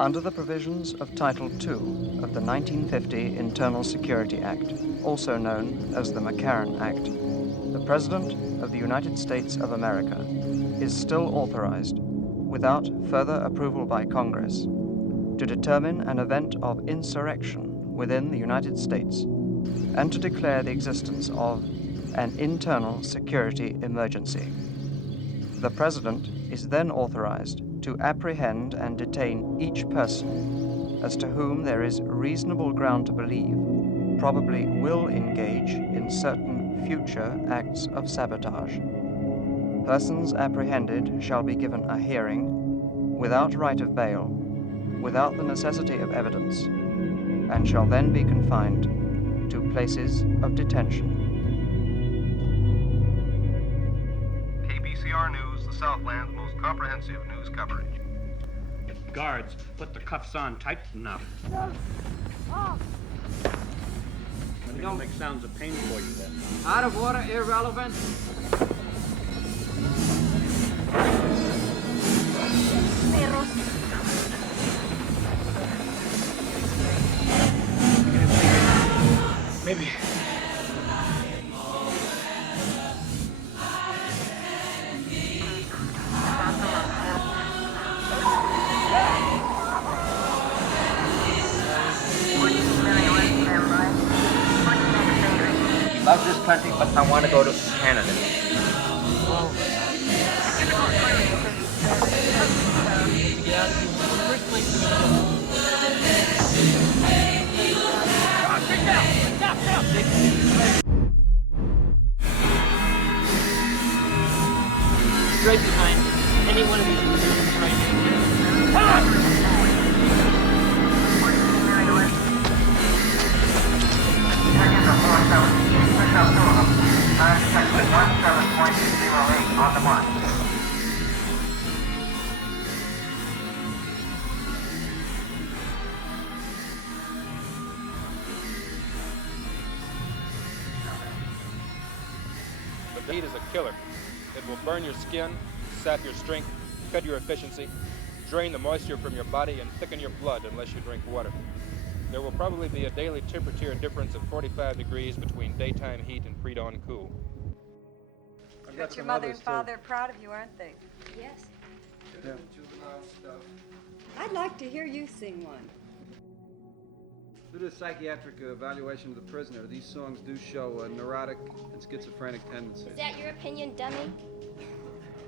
Under the provisions of Title II of the 1950 Internal Security Act, also known as the McCarran Act, the President of the United States of America is still authorized, without further approval by Congress, to determine an event of insurrection within the United States and to declare the existence of an internal security emergency. The President is then authorized to apprehend and detain each person as to whom there is reasonable ground to believe probably will engage in certain future acts of sabotage. Persons apprehended shall be given a hearing without right of bail, without the necessity of evidence, and shall then be confined to places of detention. KBCR News, the Southland's most comprehensive news coverage. Guards, put the cuffs on tight enough. They don't make sounds of pain for you then. Out of order, irrelevant. Maybe. He loves this country, but I want to go to Canada. Straight behind any one of these individuals right here. Come on! On the mark. The heat is a killer. It will burn your skin, sap your strength, cut your efficiency, drain the moisture from your body, and thicken your blood unless you drink water. There will probably be a daily temperature difference of 45 degrees between daytime heat and pre-dawn cool. But your mother and father are proud of you, aren't they? Yes. Yeah. I'd like to hear you sing one. Due to the psychiatric evaluation of the prisoner, these songs do show neurotic and schizophrenic tendencies. Is that your opinion, dummy?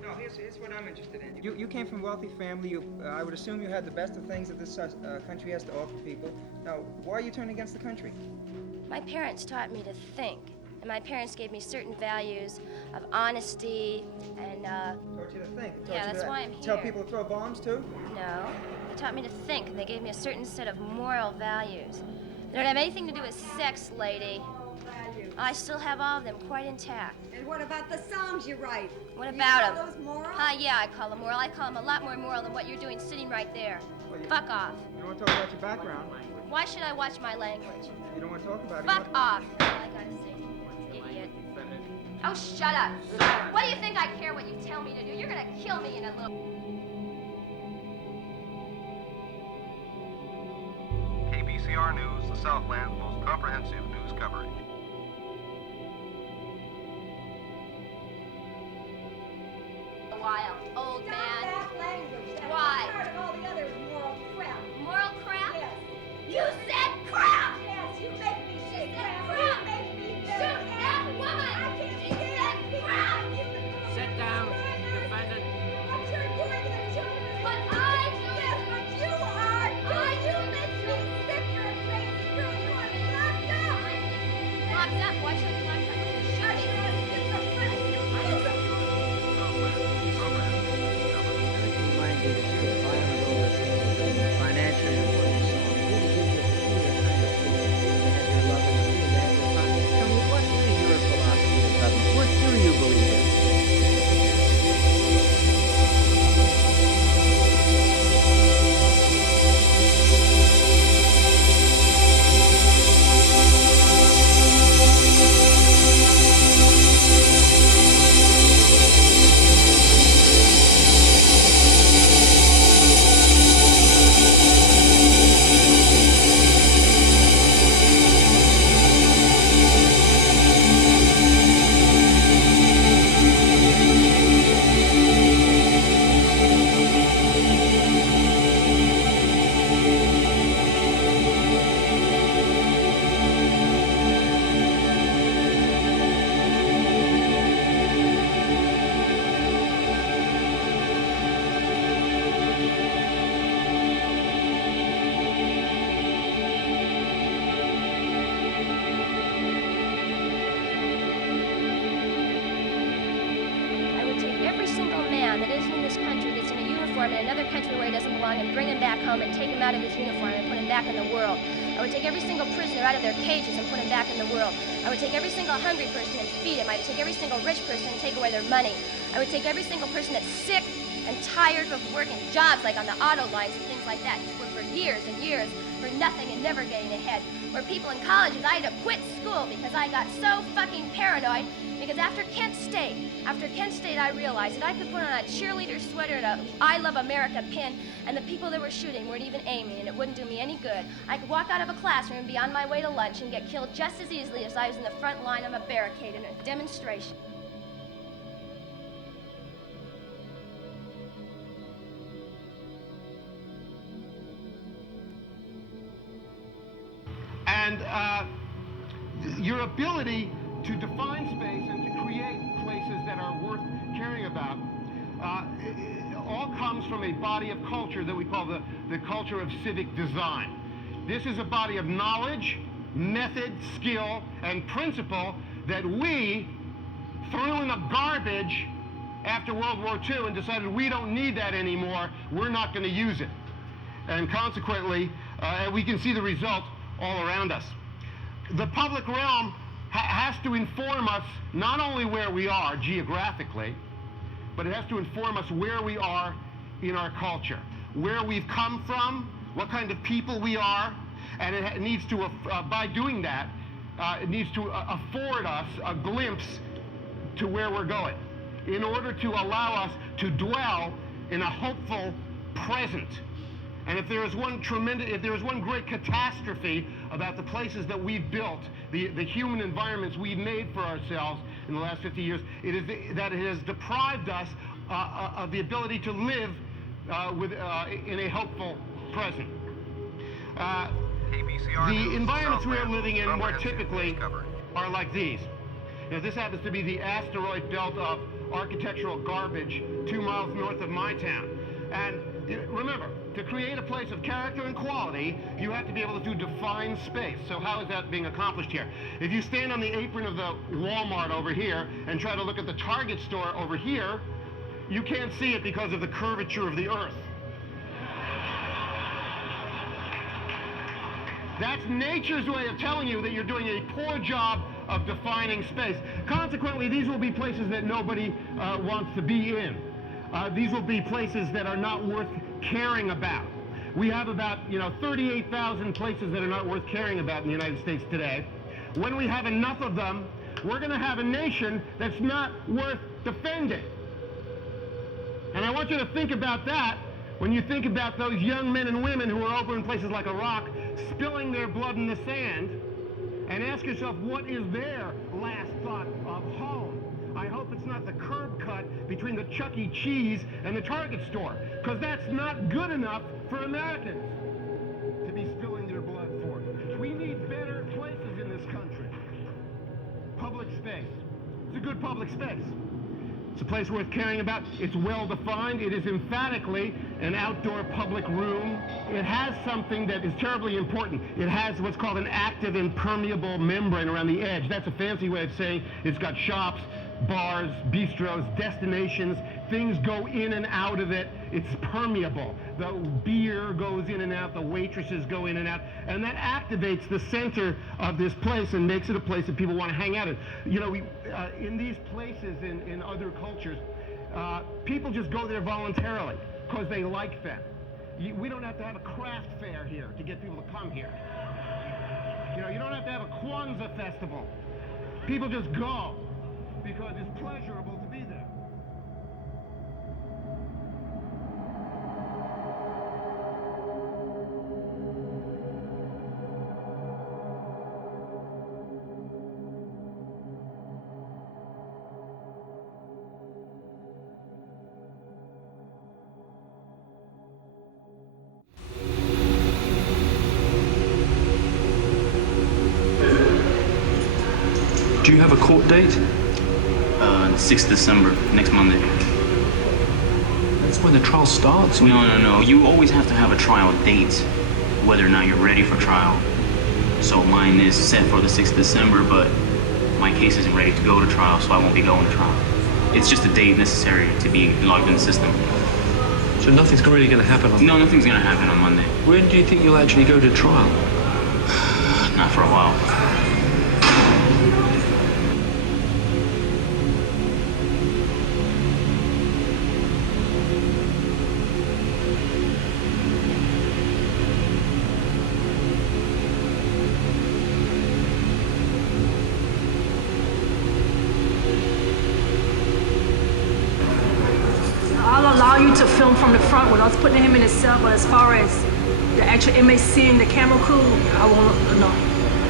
No, here's what I'm interested in. You came from a wealthy family. I would assume you had the best of things that this country has to offer people. Now, why are you turning against the country? My parents taught me to think. And my parents gave me certain values of honesty and, Taught you to think. Yeah, that's why I'm here. Tell people to throw bombs, too? No. They taught me to think, and they gave me a certain set of moral values. They don't have anything to do with sex, lady. I still have all of them quite intact. And what about the songs you write? What about them? Those moral? Yeah, I call them moral. I call them a lot more moral than what you're doing sitting right there. Well, Fuck off. You don't want to talk about your background. Why should I watch my language? You don't want to talk about it. Fuck off. That's all I gotta say. Idiot. Oh, shut up. What do you think I care what you tell me to do? You're gonna kill me in a little... KBCR News, the Southland's most comprehensive news coverage. A while, old man. Stop that language. That's Why? part of all the other moral crap. Moral crap? Yes. You said crap! Yes, you make me say You said crap. crap. You make me Shoot that woman! I can't You said crap! Sit down, defendant. What you're doing to the children is What I do Yes, what you are doing. You make me sick. You're a crazy girl. You want me locked up. Locked up? Why should I be locked up? Shoot me. What do you believe in? in another country where he doesn't belong and bring him back home and take him out of his uniform and put him back in the world. I would take every single prisoner out of their cages and put him back in the world. I would take every single hungry person and feed him. I would take every single rich person and take away their money. I would take every single person that's sick and tired of working jobs like on the auto lines and things like that, to work for years and years for nothing and never getting ahead. Or people in colleges, I had to quit school because I got so fucking paranoid. Because after Kent State, I realized that I could put on a cheerleader sweater and a I Love America pin, and the people that were shooting weren't even aiming, and it wouldn't do me any good. I could walk out of a classroom and be on my way to lunch and get killed just as easily as I was in the front line of a barricade in a demonstration. And your ability to define space and to create places that are worth caring about all comes from a body of culture that we call the culture of civic design. This is a body of knowledge, method, skill, and principle that we threw in the garbage after World War II and decided we don't need that anymore, we're not going to use it. And consequently, we can see the result all around us. The public realm has to inform us not only where we are geographically, but it has to inform us where we are in our culture, where we've come from, what kind of people we are, and it needs to, by doing that, it needs to afford us a glimpse to where we're going, in order to allow us to dwell in a hopeful present. And if there is one great catastrophe about the places that we've built, the human environments we've made for ourselves in the last 50 years, it is that it has deprived us of the ability to live in a hopeful present. The environments we are living in more typically are like these. You know, this happens to be the asteroid belt of architectural garbage 2 miles north of my town. And remember, to create a place of character and quality, you have to be able to define space. So how is that being accomplished here? If you stand on the apron of the Walmart over here and try to look at the Target store over here, you can't see it because of the curvature of the earth. That's nature's way of telling you that you're doing a poor job of defining space. Consequently, these will be places that nobody wants to be in. These will be places that are not worth caring about. We have about 38,000 places that are not worth caring about in the United States today. When we have enough of them, we're going to have a nation that's not worth defending. And I want you to think about that when you think about those young men and women who are over in places like Iraq, spilling their blood in the sand, and ask yourself, what is their last thought of home? I hope it's not the curb cut between the Chuck E. Cheese and the Target store, because that's not good enough for Americans to be spilling their blood for. We need better places in this country. Public space. It's a good public space. It's a place worth caring about. It's well defined. It is emphatically an outdoor public room. It has something that is terribly important. It has what's called an active impermeable membrane around the edge. That's a fancy way of saying it's got shops, bars, bistros, destinations. Things go in and out of it. It's permeable. The beer goes in and out. The waitresses go in and out. And that activates the center of this place and makes it a place that people want to hang out in. You know, in these places in other cultures, people just go there voluntarily because they like them. We don't have to have a craft fair here to get people to come here. You know, you don't have to have a Kwanzaa festival. People just go because it's pleasurable to be there. Do you have a court date? 6th December, next Monday. That's when the trial starts? No. You always have to have a trial date, whether or not you're ready for trial. So mine is set for the 6th December, but my case isn't ready to go to trial, so I won't be going to trial. It's just a date necessary to be logged in the system. So nothing's really going to happen on No, nothing's going to happen on Monday. When do you think you'll actually go to trial? Not for a while. I'll allow you to film from the front without putting him in his cell, but as far as the actual inmates seeing the camera crew, I won't, no.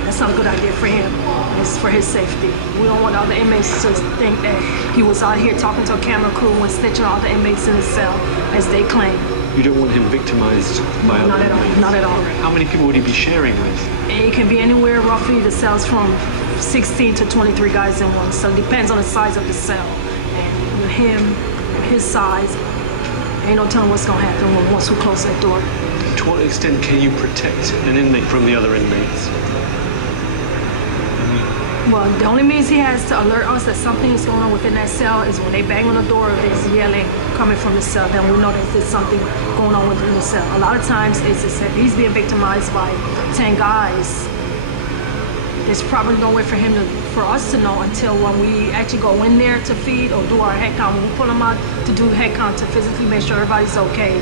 That's not a good idea for him. It's for his safety. We don't want other inmates to think that he was out here talking to a camera crew and snitching on other inmates in his cell, as they claim. You don't want him victimized by other Not at all, inmates? not at all. How many people would he be sharing with? It can be anywhere, roughly, the cells from 16 to 23 guys in one, so it depends on the size of the cell. And with him, his size, ain't no telling what's gonna happen once we close that door. To what extent can you protect an inmate from the other inmates? Well, the only means he has to alert us that something is going on within that cell is when they bang on the door, if there's yelling coming from the cell, then we know that there's something going on within the cell. A lot of times it's just that he's being victimized by 10 guys. There's probably no way for us to know until when we actually go in there to feed or do our head count. When we pull them out to do head count to physically make sure everybody's okay.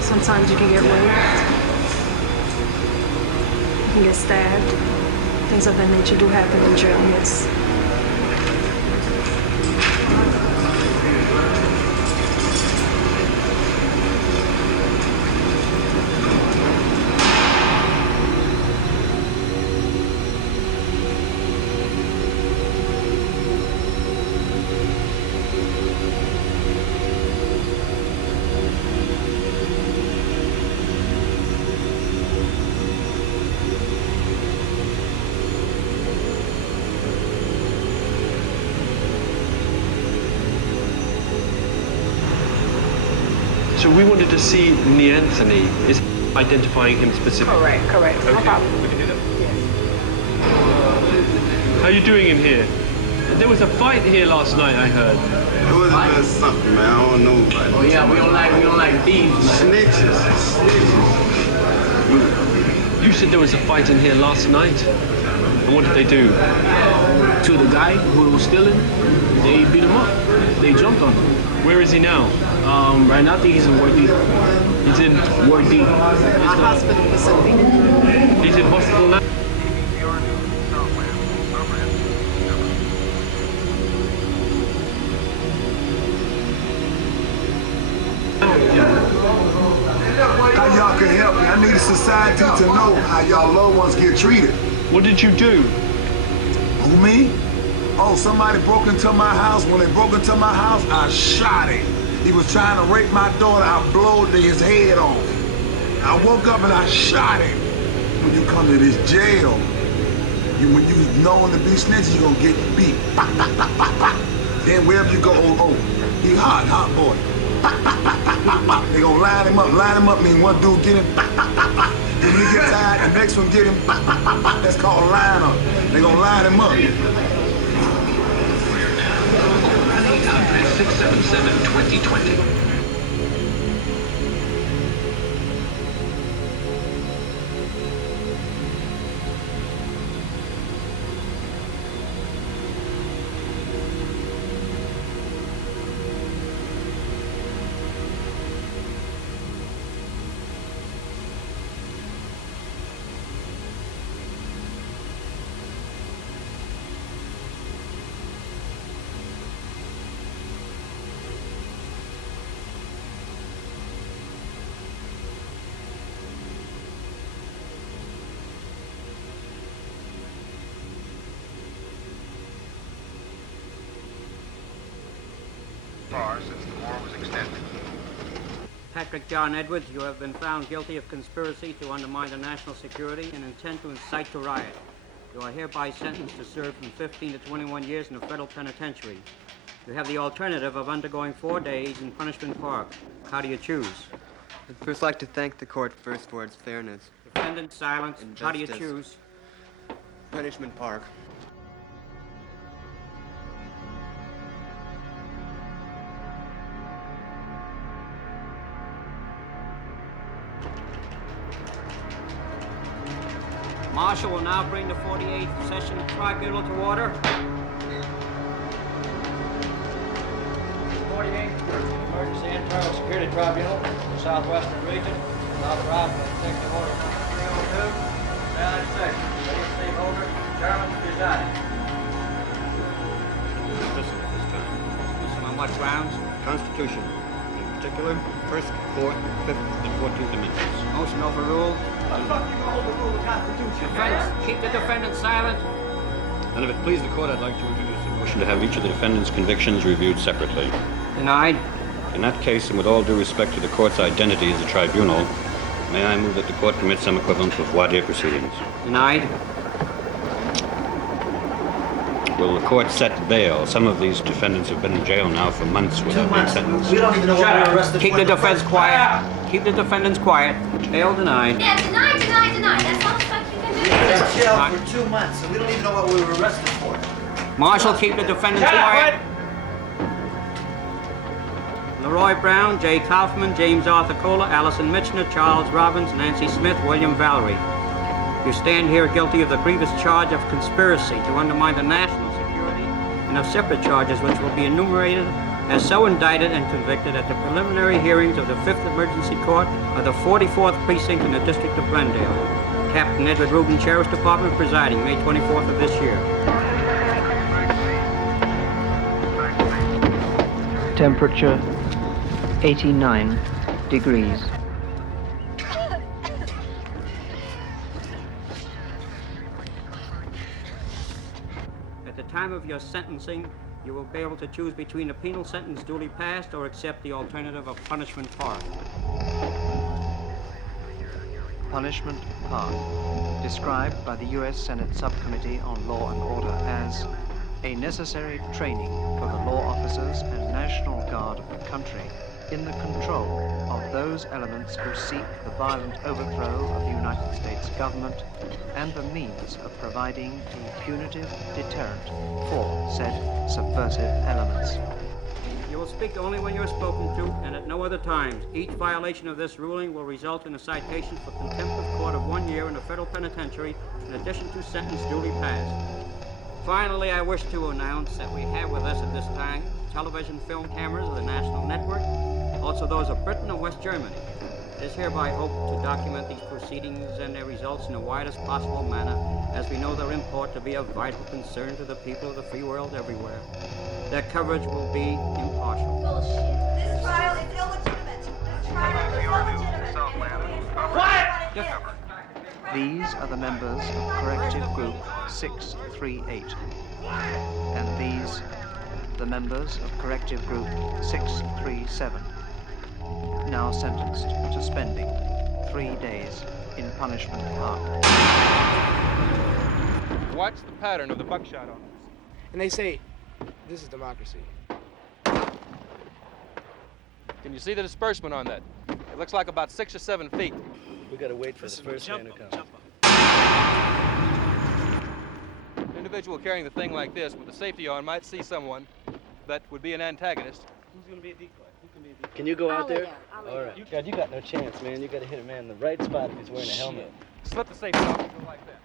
Sometimes you can get raped. You can get stabbed. Things of that nature do happen in jail, yes. So we wanted to see Neanthony. Is identifying him specifically? Correct. Okay. No problem. We can do that. Yes. How are you doing in here? There was a fight here last night, I heard. It was a little something, man. I don't know about it. Oh yeah, we don't like thieves. Snitches. You said there was a fight in here last night. And what did they do? To the guy who was stealing, they beat him up. They jumped on him. Where is he now? Right now I think he's in Ward D. He's in Ward D. Hospital facility. He's in hospital now? DMT News, Southland, comprehensive coverage. How y'all can help me? I need a society to know how y'all loved ones get treated. What did you do? Who, me? Oh, somebody broke into my house. When they broke into my house, I shot him. He was trying to rape my daughter. I blowed his head off. I woke up and I shot him. When you come to this jail, when you known to be snitches, you're gonna get beat. Pop, pop, pop, pop, pop. Then wherever you go, oh, he hot boy. Pop, pop, pop, pop, pop, pop. They gonna line him up, mean one dude get him, pop, pop, pop, pop. Then he get tired, the next one get him, pop, pop, pop, pop. That's called line up. They gonna line him up. 1-800-677-2020. Since the war was extended. Patrick John Edwards, you have been found guilty of conspiracy to undermine the national security and intent to incite to riot. You are hereby sentenced to serve from 15 to 21 years in a federal penitentiary. You have the alternative of undergoing 4 days in Punishment Park. How do you choose? I'd first like to thank the court first for its fairness. Defendant, silence. And How do you justice. choose? Punishment Park. Marshal will now bring the 48th Session Tribunal to order. 48th Emergency Internal Security Tribunal, Southwestern Region, authorized by Executive Order Number 302, United States. William C. Holder, Chairman, presiding. Listen at this time. Listen on what grounds? Constitution. In particular, 1st, 4th, 5th, and 14th Amendments. Motion overruled. How the fuck you gonna overrule the Constitution? Keep the defendant silent. And if it please the court, I'd like to introduce a motion to have each of the defendant's convictions reviewed separately. Denied. In that case, and with all due respect to the court's identity as a tribunal, may I move that the court commit some equivalent of voir dire proceedings? Denied. Will the court set bail? Some of these defendants have been in jail now for months without being sentenced. We don't even know what we're arrested for. Keep the defense quiet. Keep the defendants quiet. Bail denied. Yeah, deny, deny, deny. That's all the fuck you can do. We were in jail for 2 months, and we don't even know what we were arrested for. Marshal, keep the defendants quiet. Leroy Brown, Jay Kaufman, James Arthur Kohler, Allison Mitchner, Charles Robbins, Nancy Smith, William Valerie. You stand here guilty of the grievous charge of conspiracy to undermine the national security and of separate charges which will be enumerated as so indicted and convicted at the preliminary hearings of the 5th Emergency Court of the 44th Precinct in the District of Glendale. Captain Edward Rubin, Sheriff's Department, presiding, May 24th of this year. Temperature 89 degrees. At the time of your sentencing, you will be able to choose between a penal sentence duly passed or accept the alternative of punishment park. Punishment Park, described by the U.S. Senate Subcommittee on Law and Order as a necessary training for the law officers and National Guard of the country in the control of those elements who seek the violent overthrow of the United States government and the means of providing a punitive deterrent for said subversive elements. You will speak only when you are spoken to and at no other times. Each violation of this ruling will result in a citation for contempt of court of 1 year in a federal penitentiary in addition to sentence duly passed. Finally, I wish to announce that we have with us at this time television film cameras of the National Network, also those of Britain and West Germany. It is hereby hoped to document these proceedings and their results in the widest possible manner, as we know their import to be of vital concern to the people of the free world everywhere. Their coverage will be impartial. Bullshit. This trial is illegitimate. This trial is illegitimate. What? These are the members of Corrective Group 638. And these, the members of Corrective Group 637. Now sentenced to spending 3 days in Punishment Park. Watch the pattern of the buckshot on this. And they say, this is democracy. Can you see the disbursement on that? It looks like about 6 or 7 feet. We gotta wait for the first man to come. An individual carrying the thing like this with the safety on might see someone that would be an antagonist. Who's gonna be a decoy? Who can be a decoy? Can you go out there? All All right. God, you got no chance, man. You gotta hit a man in the right spot if he's wearing a helmet. Slip the safety off and go like that.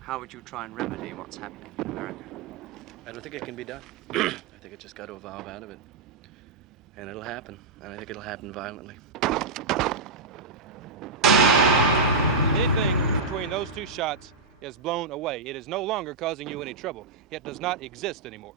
How would you try and remedy what's happening in America? I don't think it can be done. I think it just got to evolve out of it. And it'll happen. And I think it'll happen violently. Anything between those two shots is blown away. It is no longer causing you any trouble. It does not exist anymore.